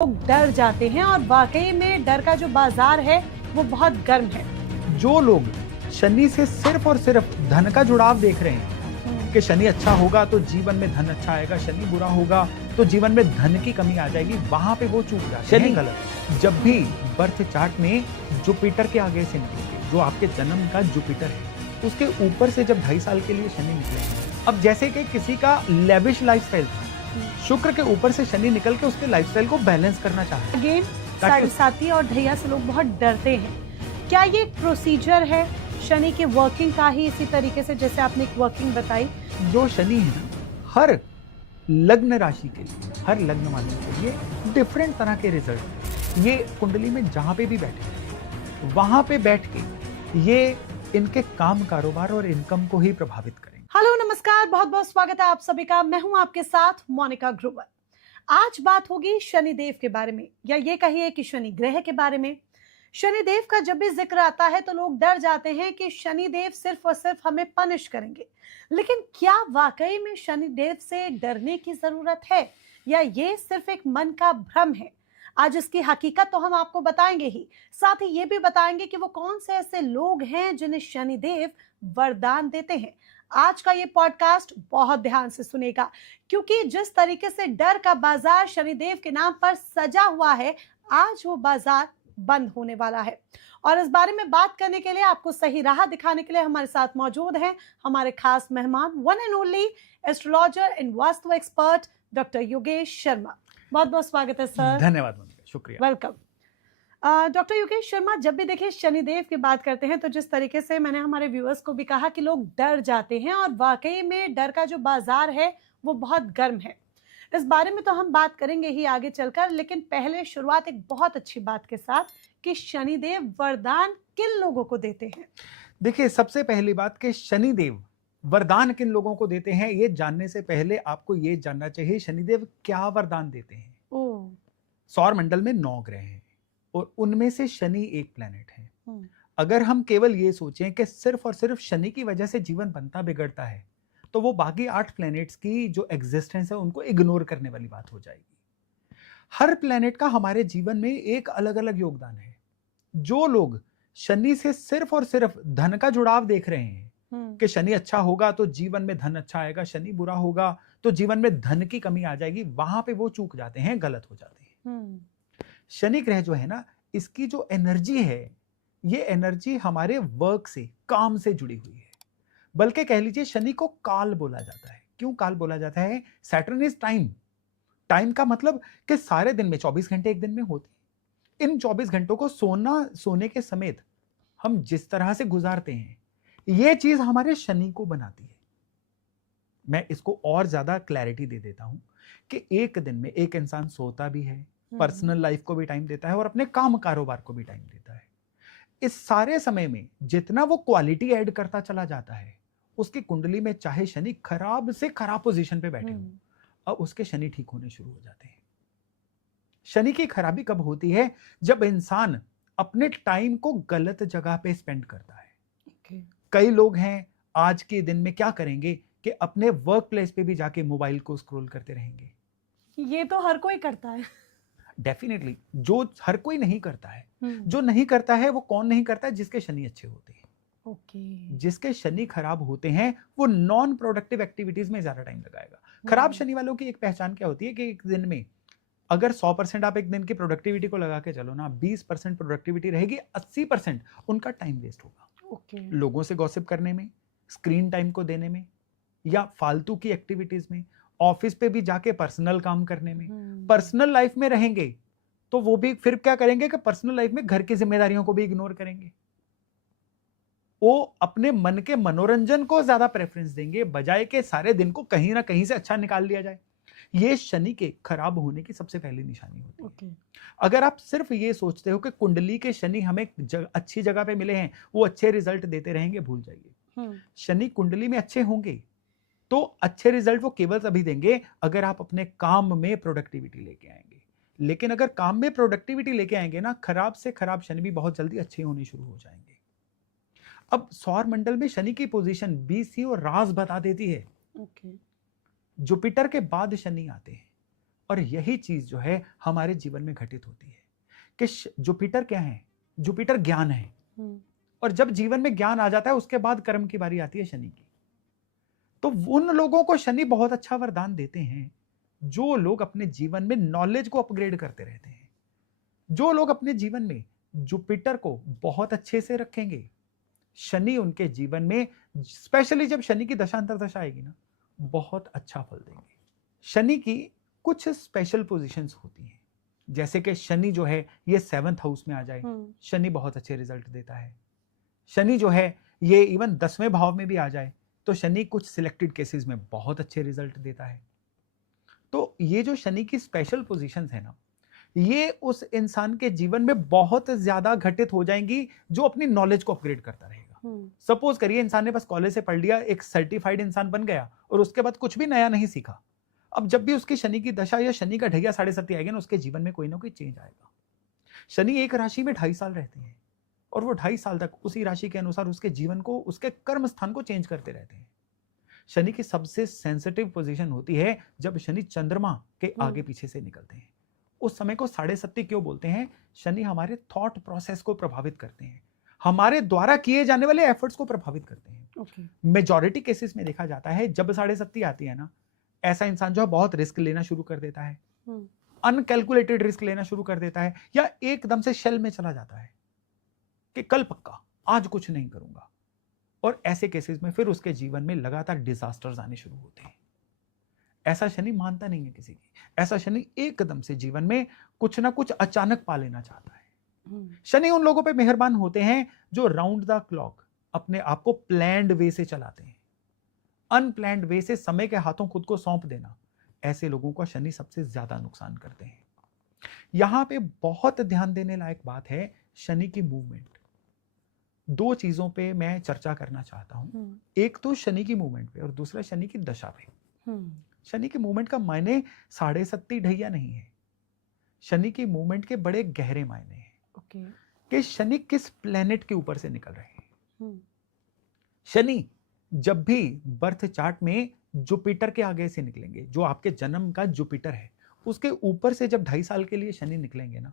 लोग डर जाते हैं और वाकई में डर का जो बाजार है वो बहुत गर्म है। जो लोग शनि से सिर्फ और सिर्फ धन का जुड़ाव देख रहे हैं कि शनि अच्छा होगा तो जीवन में धन अच्छा आएगा, शनि बुरा होगा तो जीवन में धन की कमी आ जाएगी, वहां पे वो चूक जाते हैं। गलत। जब भी बर्थ चार्ट में जुपिटर के आगे से निकलेंगे, जो आपके जन्म का जुपिटर है, उसके ऊपर से जब 2.5 साल के लिए शनि निकलेंगे। अब जैसे कि किसी का लेविश लाइफस्टाइल था, शुक्र के ऊपर से शनि निकल के उसके लाइफस्टाइल को बैलेंस करना चाहते हैं। अगेन साथी और ढैया से लोग बहुत डरते हैं। क्या ये एक प्रोसीजर है शनि की वर्किंग का ही, इसी तरीके से जैसे आपने एक वर्किंग बताई? जो शनि है ना, हर लग्न राशि के लिए, हर लग्न वाले के लिए डिफरेंट तरह के रिजल्ट ये कुंडली में जहां पे भी बैठे वहां पे बैठ के ये इनके काम, कारोबार और इनकम को ही प्रभावित करेंगे। हेलो नमस्कार, बहुत बहुत स्वागत है आप सभी का। मैं हूं आपके साथ मोनिका ग्रोवर। आज बात होगी शनिदेव के बारे में, या ये कहिए कि शनि ग्रह के बारे में। शनिदेव का जब भी जिक्र आता है तो लोग डर जाते हैं कि शनिदेव सिर्फ और सिर्फ हमें पनिश करेंगे। लेकिन क्या वाकई में शनिदेव से डरने की जरूरत है, या ये सिर्फ एक मन का भ्रम है? आज इसकी हकीकत तो हम आपको बताएंगे ही, साथ ही ये भी बताएंगे कि वो कौन से ऐसे लोग हैं जिन्हें शनिदेव वरदान देते हैं। आज का ये पॉडकास्ट बहुत ध्यान से सुनेगा, क्योंकि जिस तरीके से डर का बाजार शनिदेव के नाम पर सजा हुआ है, आज वो बाजार बंद होने वाला है। और इस बारे में बात करने के लिए, आपको सही राह दिखाने के लिए हमारे साथ मौजूद हैं हमारे खास मेहमान, one and only astrologer and vastu expert doctor Yogesh Sharma. बहुत बहुत स्वागत है सर। धन्यवाद, शुक्रिया, वेलकम। डॉक्टर योगेश शर्मा, जब भी देखिए शनिदेव की बात करते हैं तो जिस तरीके से मैंने हमारे व्यूअर्स को भी कहा कि लोग डर जाते हैं, और वाकई में डर का जो बाजार है वो बहुत गर्म है। इस बारे में तो हम बात करेंगे ही आगे चलकर, लेकिन पहले शुरुआत एक बहुत अच्छी बात के साथ कि शनिदेव वरदान किन लोगों को देते हैं। देखिए, सबसे पहली बात कि शनिदेव वरदान किन लोगों को देते हैं, ये जानने से पहले आपको ये जानना चाहिए शनिदेव क्या वरदान देते हैं। सौर मंडल में 9 ग्रह हैं और उनमें से शनि एक प्लेनेट है। अगर हम केवल ये सोचें कि सिर्फ और सिर्फ शनि की वजह से जीवन बनता बिगड़ता है, तो वो बाकी 8 प्लैनेट्स की जो एग्जिस्टेंस है उनको इग्नोर करने वाली बात हो जाएगी। हर प्लैनेट का हमारे जीवन में एक अलग अलग योगदान है। जो लोग शनि से सिर्फ और सिर्फ धन का जुड़ाव देख रहे हैं कि शनि अच्छा होगा तो जीवन में धन अच्छा आएगा, शनि बुरा होगा तो जीवन में धन की कमी आ जाएगी, वहां पे वो चूक जाते हैं, गलत हो जाते हैं। शनि ग्रह जो है ना, इसकी जो एनर्जी है, ये एनर्जी हमारे वर्क से, काम से जुड़ी हुई है। बल्कि कह लीजिए शनि को काल बोला जाता है। क्यों काल बोला जाता है? Saturn is time. टाइम का मतलब कि सारे दिन में 24 घंटे एक दिन में होते हैं। इन 24 घंटों को सोने के समेत हम जिस तरह से गुजारते हैं, ये चीज हमारे शनि को बनाती है। मैं इसको और ज्यादा क्लैरिटी दे देता हूं कि एक दिन में एक इंसान सोता भी है, पर्सनल लाइफ को भी टाइम देता है और अपने काम कारोबार को भी टाइम देता है। इस सारे समय में जितना वो क्वालिटी ऐड करता चला जाता है, उसकी कुंडली में चाहे शनि खराब से खराब पोजीशन पे बैठे हो, अब उसके शनि ठीक होने शुरू हो जाते हैं। शनि की खराबी कब होती है? जब इंसान अपने टाइम को गलत जगह पे स्पेंड करता है। कई लोग हैं आज के दिन में क्या करेंगे कि अपने वर्क प्लेस पे भी जाके मोबाइल को स्क्रॉल करते रहेंगे। ये तो हर कोई करता है। डेफिनेटली, जो हर कोई नहीं करता है। जो नहीं करता है वो कौन नहीं करता है? जिसके शनि अच्छे होते हैं। जिसके शनि खराब होते हैं वो नॉन प्रोडक्टिव एक्टिविटीज में ज्यादा टाइम लगाएगा। खराब शनि वालों की एक पहचान क्या होती है कि एक दिन में अगर 100% आप एक दिन की प्रोडक्टिविटी को लगा के चलो ना, 20% प्रोडक्टिविटी रहेगी, 80% उनका टाइम वेस्ट होगा। लोगों से गॉसिप करने में, स्क्रीन टाइम को देने में, या फालतू की एक्टिविटीज में, ऑफिस पे भी जाके पर्सनल काम करने में। पर्सनल लाइफ में रहेंगे तो वो भी फिर क्या करेंगे कि पर्सनल लाइफ में घर की जिम्मेदारियों को भी इग्नोर करेंगे। वो अपने मन के मनोरंजन को ज्यादा प्रेफरेंस देंगे, बजाय के सारे दिन को कहीं ना कहीं से अच्छा निकाल लिया जाए। ये शनि के खराब होने की सबसे पहली निशानी होती है। अगर आप सिर्फ ये सोचते हो कि कुंडली के शनि हमें अच्छी जगह पे मिले हैं, वो अच्छे रिजल्ट देते रहेंगे, भूल जाइए। शनि कुंडली में अच्छे होंगे तो अच्छे रिजल्ट वो केवल तभी देंगे अगर आप अपने काम में प्रोडक्टिविटी लेके आएंगे। लेकिन अगर काम में प्रोडक्टिविटी लेके आएंगे ना, खराब से खराब शनि भी बहुत जल्दी अच्छे होने शुरू हो जाएंगे। अब सौर मंडल में शनि की पोजीशन बीसी और रास बता देती है। जुपिटर के बाद शनि आते हैं और यही चीज जो है हमारे जीवन में घटित होती है कि जुपिटर क्या है? जुपिटर ज्ञान है। और जब जीवन में ज्ञान आ जाता है उसके बाद कर्म की बारी आती है शनि की। तो उन लोगों को शनि बहुत अच्छा वरदान देते हैं जो लोग अपने जीवन में नॉलेज को अपग्रेड करते रहते हैं, जो लोग अपने जीवन में जुपिटर को बहुत अच्छे से रखेंगे। शनि उनके जीवन में, स्पेशली जब शनि की दशांतर दशा आएगी ना, बहुत अच्छा फल देंगे। शनि की कुछ स्पेशल पोजीशंस होती हैं, जैसे कि शनि जो है ये 7th हाउस में आ जाए, शनि बहुत अच्छे रिजल्ट देता है। शनि जो है ये इवन 10वें भाव में भी आ जाए तो शनि कुछ सिलेक्टेड केसेस में बहुत अच्छे रिजल्ट देता है। तो ये जो शनि की स्पेशल पोजीशंस है ना, ये उस इंसान के जीवन में बहुत ज्यादा घटित हो जाएंगी जो अपनी नॉलेज को अपग्रेड करता रहेगा। सपोज करिए इंसान ने बस कॉलेज से पढ़ लिया, एक सर्टिफाइड इंसान बन गया और उसके बाद कुछ भी नया नहीं सीखा। अब जब भी उसकी शनि की दशा या शनि का ढैया 7.5 आएगा ना, उसके जीवन में कोई ना कोई चेंज आएगा। शनि एक राशि में 2.5 साल रहते हैं और वो 2.5 साल तक उसी राशि के अनुसार उसके जीवन को, उसके कर्म स्थान को चेंज करते रहते हैं। शनि की सबसे सेंसिटिव पोजीशन होती है जब शनि चंद्रमा के आगे पीछे से निकलते हैं। उस समय को 7.5 क्यों बोलते हैं? शनि हमारे थॉट प्रोसेस को प्रभावित करते हैं, हमारे द्वारा किए जाने वाले एफर्ट्स को प्रभावित करते हैं। मेजॉरिटी केसेस में देखा जाता है जब 7.5 आती है ना, ऐसा इंसान जो है बहुत रिस्क लेना शुरू कर देता है, अनकैलकुलेटेड रिस्क लेना शुरू कर देता है, या एकदम से शेल में चला जाता है कि कल पक्का, आज कुछ नहीं करूंगा। और ऐसे केसेस में फिर उसके जीवन में लगातार डिजास्टर्स आने शुरू होते हैं। ऐसा शनि मानता नहीं है किसी की। ऐसा शनि एकदम से जीवन में कुछ ना कुछ अचानक पा लेना चाहता है। शनि उन लोगों पे मेहरबान होते हैं जो राउंड द क्लॉक अपने आप को प्लान्ड वे से चलाते हैं। अनप्लान्ड वे से समय के हाथों खुद को सौंप देना, ऐसे लोगों का शनि सबसे ज्यादा नुकसान करते हैं। यहां पे बहुत ध्यान देने लायक बात है शनि की मूवमेंट। 2 चीजों पे मैं चर्चा करना चाहता हूं, एक तो शनि की मूवमेंट पे और दूसरा शनि की दशा पे। शनि की मूवमेंट का मायने 7.5 ढैया नहीं है, शनि की मूवमेंट के बड़े गहरे मायने हैं। कि शनि किस प्लेनेट के ऊपर से निकल रहे हैं। शनि जब भी बर्थ चार्ट में जुपिटर के आगे से निकलेंगे, जो आपके जन्म का जुपिटर है, उसके ऊपर से जब 2.5 साल के लिए शनि निकलेंगे ना,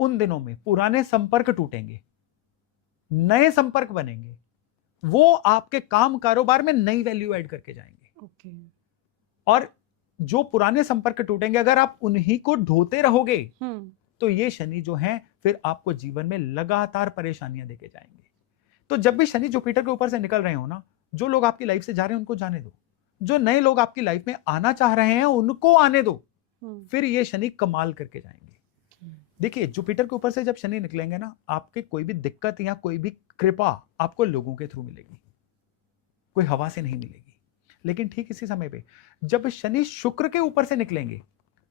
उन दिनों में पुराने संपर्क टूटेंगे, नए संपर्क बनेंगे, वो आपके काम कारोबार में नई वैल्यू ऐड करके जाएंगे। और जो पुराने संपर्क टूटेंगे, अगर आप उन्हीं को ढोते रहोगे तो ये शनि जो हैं फिर आपको जीवन में लगातार परेशानियां देके जाएंगे। तो जब भी शनि जुपिटर के ऊपर से निकल रहे हो ना, जो लोग आपकी लाइफ से जा रहे हैं उनको जाने दो, जो नए लोग आपकी लाइफ में आना चाह रहे हैं उनको आने दो, फिर ये शनि कमाल करके जाएंगे। देखिए जुपिटर के ऊपर से जब शनि निकलेंगे ना, आपके कोई भी दिक्कत या कोई भी कृपा आपको लोगों के थ्रू मिलेगी, कोई हवा से नहीं मिलेगी। लेकिन ठीक इसी समय पे जब शनि शुक्र के ऊपर से निकलेंगे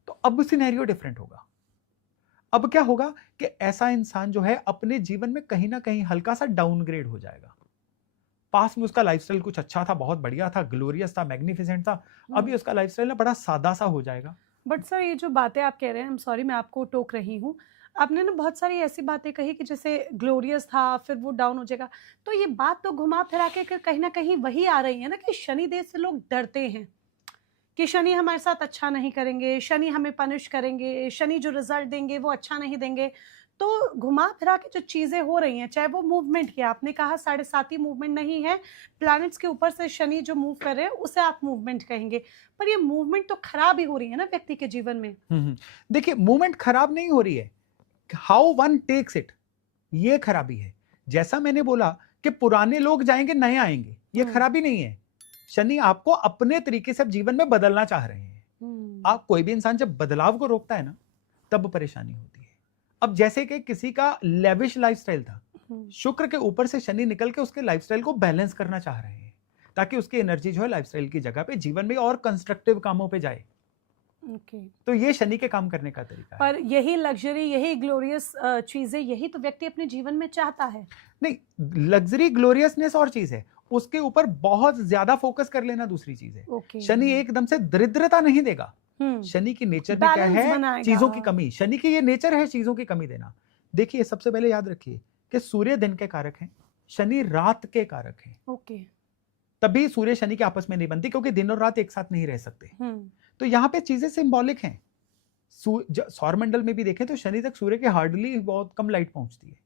तो अब सिनेरियो डिफरेंट होगा। अब क्या होगा कि ऐसा इंसान जो है अपने जीवन में कहीं ना कहीं हल्का सा डाउनग्रेड हो जाएगा। पास में उसका लाइफस्टाइल कुछ अच्छा था, बहुत बढ़िया था, ग्लोरियस था, मैग्निफिसेंट था, अभी उसका लाइफस्टाइल ना बड़ा सादा सा हो जाएगा। बट सर ये जो बातें आप कह रहे हैं, आई एम सॉरी मैं आपको टोक रही हूँ, आपने ना बहुत सारी ऐसी बातें कही कि जैसे ग्लोरियस था फिर वो डाउन हो जाएगा, तो ये बात तो घुमा फिरा के कहीं ना कहीं वही आ रही है ना कि शनिदेव से लोग डरते हैं कि शनि हमारे साथ अच्छा नहीं करेंगे, शनि हमें पनिश करेंगे, शनि जो रिजल्ट देंगे वो अच्छा नहीं देंगे। तो घुमा फिरा के जो चीजें हो रही हैं, चाहे वो मूवमेंट की, आपने कहा 7.5 मूवमेंट नहीं है, प्लैनेट्स के ऊपर से शनि जो मूव कर रहे हैं उसे आप मूवमेंट कहेंगे, पर ये मूवमेंट तो खराब ही हो रही है ना व्यक्ति के जीवन में। देखिए मूवमेंट खराब नहीं हो रही है, हाउ वन टेक्स इट, ये खराबी है। जैसा मैंने बोला कि पुराने लोग जाएंगे नए आएंगे, ये खराबी नहीं है। शनि आपको अपने तरीके से जीवन में बदलना चाह रहे हैं। आप कोई भी इंसान जब बदलाव को रोकता है ना, तब परेशानी होती है। अब जैसे कि किसी का लेविश लाइफस्टाइल था, शुक्र के ऊपर से शनि निकल के उसके लाइफस्टाइल को बैलेंस करना चाह रहे हैं, ताकि उसकी एनर्जी जो है लाइफस्टाइल की जगह पे जीवन में और कंस्ट्रक्टिव कामों पे जाए। तो ये शनि के काम करने का तरीका है। पर यही लग्जरी, यही ग्लोरियस चीजें, यही तो व्यक्ति अपने जीवन में चाहता है। नहीं, लग्जरी ग्लोरियसनेस और चीज है, उसके ऊपर बहुत ज्यादा फोकस कर लेना दूसरी चीज है। शनि एकदम से दरिद्रता नहीं देगा। शनि की नेचर में क्या है? चीजों की कमी। शनि की ये नेचर है चीजों की कमी देना। देखिए सबसे पहले याद रखिए कि सूर्य दिन के कारक हैं, शनि रात के कारक हैं। तभी सूर्य शनि के आपस में नहीं बनती, क्योंकि दिन और रात एक साथ नहीं रह सकते। तो यहाँ पे चीजें सिंबॉलिक हैं सौरमंडल में भी देखें तो शनि तक सूर्य के हार्डली बहुत कम लाइट पहुंचती है।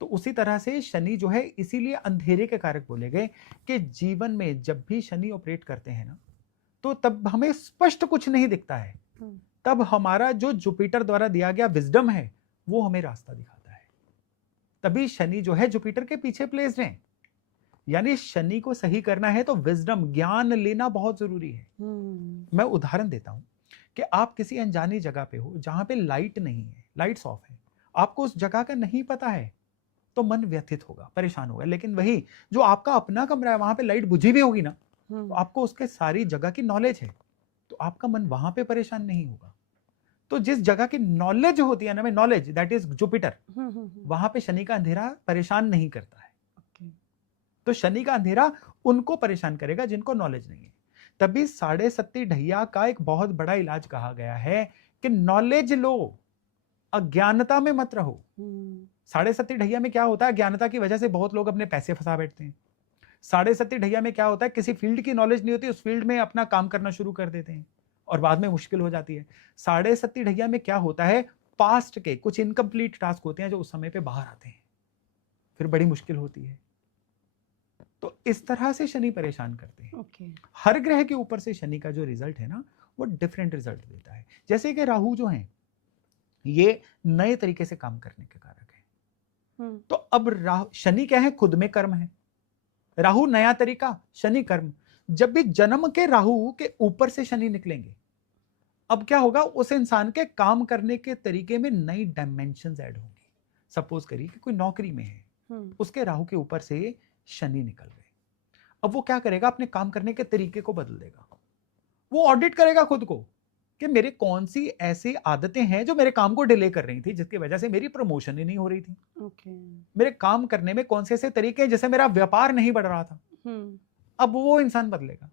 तो उसी तरह से शनि जो है, इसीलिए अंधेरे के कारक बोले गए कि जीवन में जब भी शनि ऑपरेट करते हैं ना, तो तब हमें स्पष्ट कुछ नहीं दिखता है। तब हमारा जो जुपिटर द्वारा दिया गया विजडम है वो हमें रास्ता दिखाता है। तभी शनि जो है जुपिटर के पीछे प्लेस्ड है। यानी शनि को सही करना है तो विजडम, ज्ञान लेना बहुत जरूरी है। मैं उदाहरण देता हूं कि आप किसी अनजानी जगह पे हो जहां पे लाइट नहीं है, लाइट्स ऑफ है, आपको उस जगह का नहीं पता है, तो मन व्यथित होगा, परेशान होगा। लेकिन वही जो आपका अपना कमरा है, वहां पे लाइट बुझी भी होगी ना, तो आपको उसके सारी जगह की नॉलेज है, तो आपका मन वहां पे परेशान नहीं होगा। तो जिस जगह की नॉलेज होती है ना, नॉलेज दैट इज जुपिटर, वहां पे शनि का अंधेरा परेशान नहीं करता है। तो शनि का अंधेरा उनको परेशान करेगा जिनको नॉलेज नहीं है। तभी 7.5 ढैया का एक बहुत बड़ा इलाज कहा गया है कि नॉलेज लो, अज्ञानता में मत रहो। 7.5 ढैया में क्या होता है, ज्ञानता की वजह से बहुत लोग अपने पैसे फंसा बैठते हैं। 7.5 ढैया में क्या होता है, किसी फील्ड की नॉलेज नहीं होती, उस फील्ड में अपना काम करना शुरू कर देते हैं और बाद में मुश्किल हो जाती है। 7.5 ढैया में क्या होता है, पास्ट के कुछ इनकम्प्लीट टास्क होते हैं जो उस समय पे बाहर आते हैं, फिर बड़ी मुश्किल होती है। तो इस तरह से शनि परेशान करते हैं। हर ग्रह के ऊपर से शनि का जो रिजल्ट है ना, वो डिफरेंट रिजल्ट देता है। जैसे कि राहु जो है, ये नए तरीके से काम करने के कारक है। तो अब शनि क्या है, खुद में कर्म है। राहु नया तरीका, शनि कर्म। जब भी जन्म के राहु के ऊपर से शनि निकलेंगे, अब क्या होगा, उस इंसान के काम करने के तरीके में नई डायमेंशंस ऐड होंगी। सपोज करिए कि कोई नौकरी में है, उसके राहु के ऊपर से शनि निकल गए। अब वो क्या करेगा, अपने काम करने के तरीके को बदल देगा। वो ऑडिट करेगा खुद को कि मेरे कौन सी ऐसी आदतें हैं जो मेरे काम को डिले कर रही थी, जिसकी वजह से मेरी प्रमोशन ही नहीं हो रही थी। मेरे काम करने में कौन से ऐसे तरीके हैं जिससे मेरा व्यापार नहीं बढ़ रहा था। अब वो इंसान बदलेगा।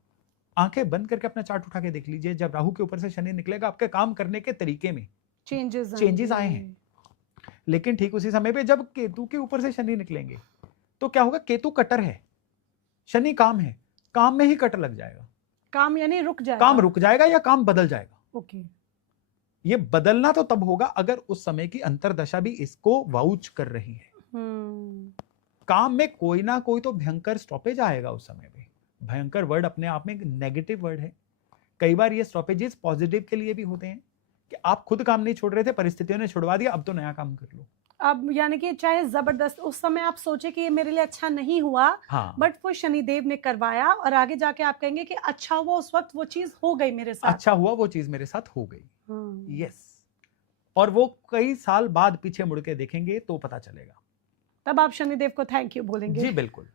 आंखें बंद करके अपना चार्ट उठा के देख लीजिए, जब राहु के ऊपर से शनि निकलेगा, आपके काम करने के तरीके में चेंजेस आए हैं। लेकिन ठीक उसी समय पे जब केतु के ऊपर से शनि निकलेंगे, तो क्या होगा, केतु कटर है, शनि काम है, काम में ही कटर लग जाएगा। काम यानी रुक जाएगा, काम रुक जाएगा या काम बदल जाएगा। ओके। ये बदलना तो तब होगा अगर उस समय की अंतरदशा भी इसको वाउच कर रही है। काम में कोई ना कोई तो भयंकर स्टॉपेज आएगा उस समय पे। भयंकर वर्ड अपने आप में एक नेगेटिव वर्ड है। कई बार ये स्टॉपेजेस पॉजिटिव के लिए भी होते हैं कि आप खुद काम नहीं छोड़ रहे थे, परिस्थितियों ने छुड़वा दिया, अब तो नया काम कर लो। अब यानी कि चाहे जबरदस्त उस समय आप सोचे कि ये मेरे लिए अच्छा नहीं हुआ, हाँ, बट वो शनिदेव ने करवाया और आगे जाके आप कहेंगे कि अच्छा हुआ उस वक्त वो चीज हो गई मेरे साथ। अच्छा हुआ वो चीज मेरे साथ हो गई। यस। और वो कई साल बाद पीछे मुड़ के देखेंगे तो पता चलेगा, तब आप शनिदेव को थैंक यू बोलेंगे। जी बिल्कुल।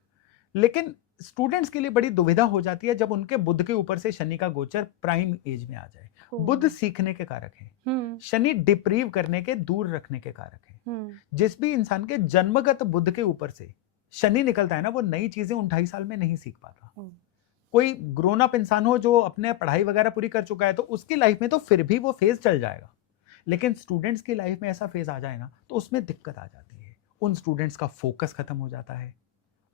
लेकिन स्टूडेंट्स के लिए बड़ी दुविधा हो जाती है जब उनके बुध के ऊपर से शनि का गोचर प्राइम एज में आ जाए। बुध सीखने के कारक है, शनि डिप्रीव करने के, दूर रखने के कारक है। जिस भी इंसान के जन्मगत बुध के ऊपर से शनि निकलता है ना, वो नई चीजें 28 साल में नहीं सीख पाता। कोई ग्रोन अप इंसान हो जो अपने पढ़ाई वगैरह पूरी कर चुका है, तो उसकी लाइफ में तो फिर भी वो फेज चल जाएगा। लेकिन स्टूडेंट्स की लाइफ में ऐसा फेज आ जाए ना, तो उसमें दिक्कत आ जाती है। उन स्टूडेंट्स का फोकस खत्म हो जाता है।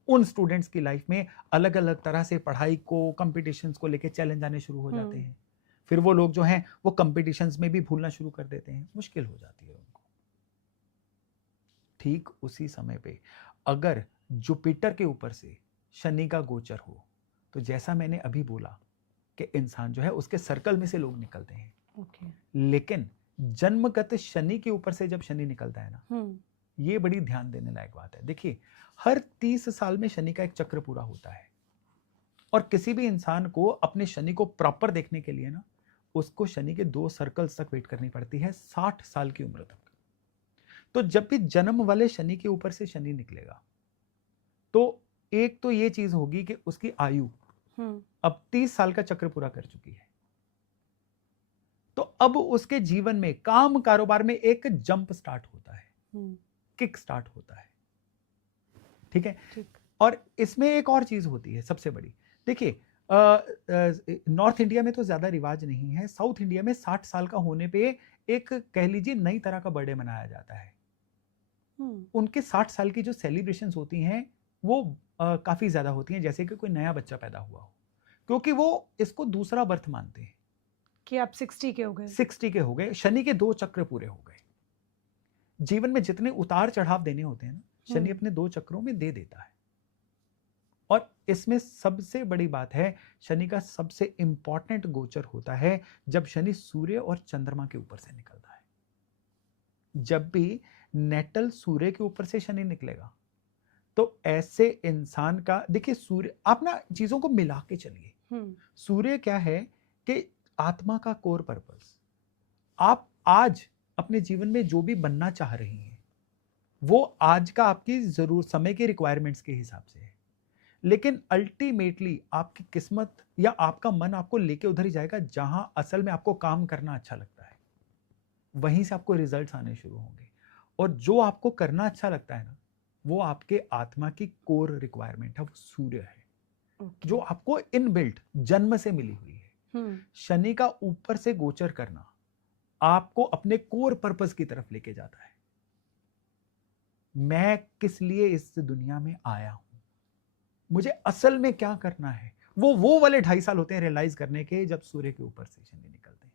उन स्टूडेंट्स की लाइफ में अलग अलग तरह से पढ़ाई को, कंपटीशंस को लेके चैलेंज आने शुरू हो जाते हैं। फिर वो लोग जो हैं वो कंपटीशंस में भी भूलना शुरू कर देते हैं, मुश्किल हो जाती है उनको। ठीक उसी समय पे अगर जुपिटर के ऊपर से शनि का गोचर हो, तो जैसा मैंने अभी बोला कि इंसान जो है उसके सर्कल में से लोग निकलते हैं। लेकिन जन्मगत शनि के ऊपर से जब शनि निकलता है ना, ये बड़ी ध्यान देने लायक बात है। देखिए, हर 30 साल में शनि का एक चक्र पूरा होता है, और किसी भी इंसान को अपने शनि को प्रॉपर देखने के लिए ना, उसको शनि के 2 सर्कल्स तक वेट करनी पड़ती है, 60 साल की उम्र तक। तो जब भी जन्म वाले शनि के ऊपर से शनि निकलेगा, तो एक तो ये चीज होगी कि उसकी आयु अब 30 साल का चक्र पूरा कर चुकी है। तो अब उसके जीवन में, काम कारोबार में एक जंप स्टार्ट होता है, किक स्टार्ट होता है। ठीक है। और इसमें एक और चीज होती है सबसे बड़ी। देखिए, नॉर्थ इंडिया में तो ज्यादा रिवाज नहीं है, साउथ इंडिया में 60 साल का होने पे एक, कह लीजिए, नई तरह का बर्थडे मनाया जाता है। उनके 60 साल की जो सेलिब्रेशंस होती हैं वो काफी ज्यादा होती हैं, जैसे कि कोई नया बच्चा पैदा हुआ हो, क्योंकि वो इसको दूसरा बर्थ मानते हैं। कि आप 60 के हो गए। 60 के हो गए, शनि के 2 चक्र पूरे हो गए। जीवन में जितने उतार चढ़ाव देने होते हैं ना, शनि अपने 2 चक्रों में दे देता है। और इसमें सबसे बड़ी बात है, शनि का सबसे इंपॉर्टेंट गोचर होता है जब शनि सूर्य और चंद्रमा के ऊपर से निकलता है। जब भी नेटल सूर्य के ऊपर से शनि निकलेगा तो ऐसे इंसान का, देखिए सूर्य, आप ना चीजों को मिला के चलिए। सूर्य क्या है कि आत्मा का कोर पर्पस। आप आज अपने जीवन में जो भी बनना चाह रही हैं वो आज का आपकी जरूर समय के रिक्वायरमेंट्स के हिसाब से है, लेकिन अल्टीमेटली आपकी किस्मत या आपका मन आपको लेके उधर ही जाएगा जहां असल में आपको काम करना अच्छा लगता है। वहीं से आपको रिजल्ट्स आने शुरू होंगे। और जो आपको करना अच्छा लगता है ना, वो आपके आत्मा की कोर रिक्वायरमेंट है, वो सूर्य है। जो आपको इनबिल्ट जन्म से मिली हुई है। शनि का ऊपर से गोचर करना आपको अपने कोर पर्पस की तरफ लेके जाता है। मैं किस लिए इस दुनिया में आया हूं, मुझे असल में क्या करना है, वो वाले 2.5 साल होते हैं रियलाइज करने के, जब सूर्य के ऊपर से शनि निकलते हैं।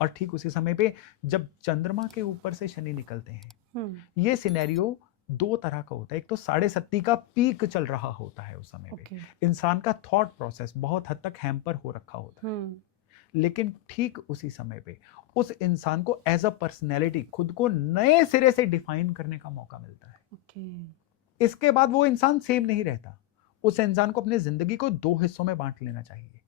और ठीक उसी समय पे जब चंद्रमा के ऊपर से शनि निकलते हैं, ये सिनेरियो 2 तरह का होता है। एक तो 7.5 का पीक चल रहा होता है उस समय पे, इंसान का थॉट प्रोसेस बहुत हद तक हैम्पर हो रखा होता है। लेकिन ठीक उसी समय पे उस इंसान को एज अ पर्सनैलिटी खुद को नए सिरे से डिफाइन करने का मौका मिलता है। इसके बाद वो इंसान सेम नहीं रहता। उस इंसान को अपनी जिंदगी को 2 हिस्सों में बांट लेना चाहिए,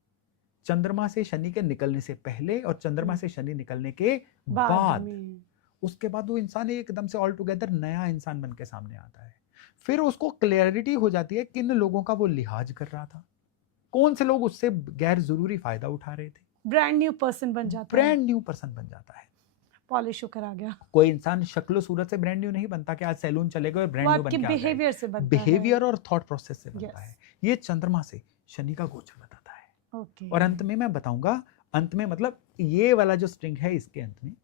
चंद्रमा से शनि के निकलने से पहले और चंद्रमा से शनि निकलने के बाद। उसके बाद वो इंसान एकदम से ऑल टुगेदर नया इंसान बन के सामने आता है। फिर उसको क्लैरिटी हो जाती है किन लोगों का वो लिहाज कर रहा था, कौन से लोग उससे गैर जरूरी फायदा उठा रहे थे। ब्रांड न्यू पर्सन बन जाता है। ब्रांड न्यू पर्सन बन जाता है। पॉलिश होकर आ गया। कोई इंसान शक्ल सूरत से ब्रांड न्यू नहीं बनता कि आज सैलून चले गए ब्रांड न्यू बन के आ गए। बिहेवियर से बनता है। बिहेवियर और थॉट प्रोसेस से बनता है। ये चंद्रमा से शनि का गोचर बताता है। और अंत में मैं बताऊंगा, अंत में मतलब ये वाला जो स्ट्रिंग है इसके अंत में,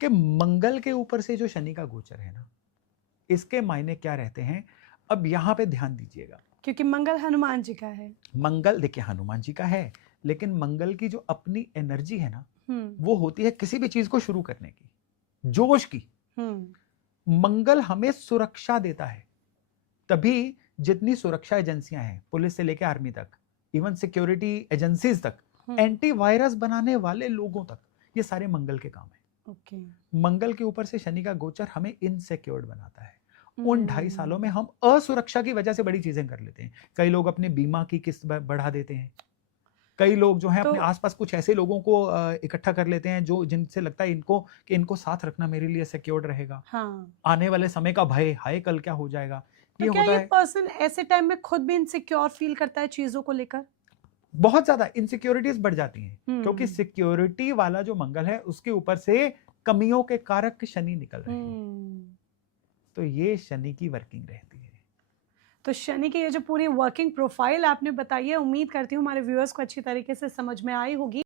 कि मंगल के ऊपर से जो शनि का गोचर है ना, इसके मायने क्या रहते हैं। अब यहां पे ध्यान दीजिएगा, क्योंकि मंगल हनुमान जी का है। मंगल देखिए हनुमान जी का है, लेकिन मंगल की जो अपनी एनर्जी है ना, वो होती है किसी भी चीज को शुरू करने की, जोश की। मंगल हमें सुरक्षा देता है। तभी जितनी सुरक्षा एजेंसियां हैं, पुलिस से लेकर आर्मी तक, इवन सिक्योरिटी एजेंसीज तक, एंटीवायरस बनाने वाले लोगों तक, ये सारे मंगल के काम है। मंगल के ऊपर से शनि का गोचर हमें इनसिक्योर्ड बनाता है। उन 2.5 सालों में हम असुरक्षा की वजह से बड़ी चीजें कर लेते हैं। कई लोग अपने बीमा की किस्त बढ़ा देते हैं। कई लोग जो है अपने आसपास कुछ ऐसे लोगों को इकट्ठा कर लेते हैं जो जिनसे लगता है इनको कि इनको साथ रखना मेरे लिए सिक्योर्ड रहेगा। आने वाले समय का भय, हाय कल क्या हो जाएगा। तो क्या ये पर्सन ऐसे टाइम में खुद भी इनसिक्योर फील करता है चीजों को लेकर? बहुत ज्यादा इनसिक्योरिटीज बढ़ जाती हैं, क्योंकि सिक्योरिटी वाला जो मंगल है उसके ऊपर से कमियों के कारक शनि निकल रहे हैं। तो ये शनि की वर्किंग रहती है। तो शनि की ये जो पूरी वर्किंग प्रोफाइल आपने बताई है, उम्मीद करती हूँ हमारे व्यूअर्स को अच्छी तरीके से समझ में आई होगी।